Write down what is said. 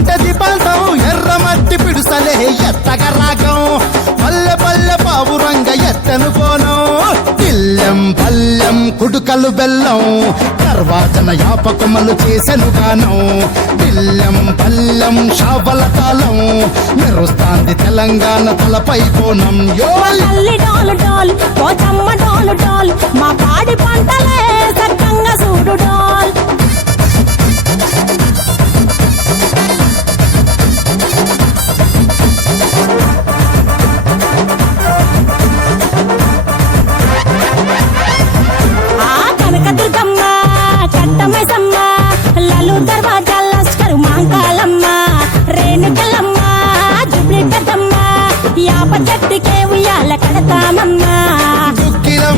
అంటే దీపాలతో ఎర్రమట్టి పిడుసలే ఎత్తగ రాగం పల్లె పల్లె పావురంగ ఎత్తను కోనం పిల్లెం పల్లెం కుడుకలు బెల్లం తర్వాతన యాపకమలు చేసెను గానం పిల్లెం పల్లెం షావల తాళం మెరుస్తాంది తెలంగాణ తలపై కోణం యో తల్లి డోలు డోల్ పోచమ్మ డోలు డోల్ మా పాడి పంటలే సక్కంగా చూడు డోల్ ఆ కనకదుర్గమ్మ కట్టమైసమ్మ లలు దర్వాజా లస్కరు మాంకాలమ్మ రేణుకలమ్మ జుబ్లి పెద్దమ్మ యాప చెట్టుకే ఉయ్యాల కడతామమ్మ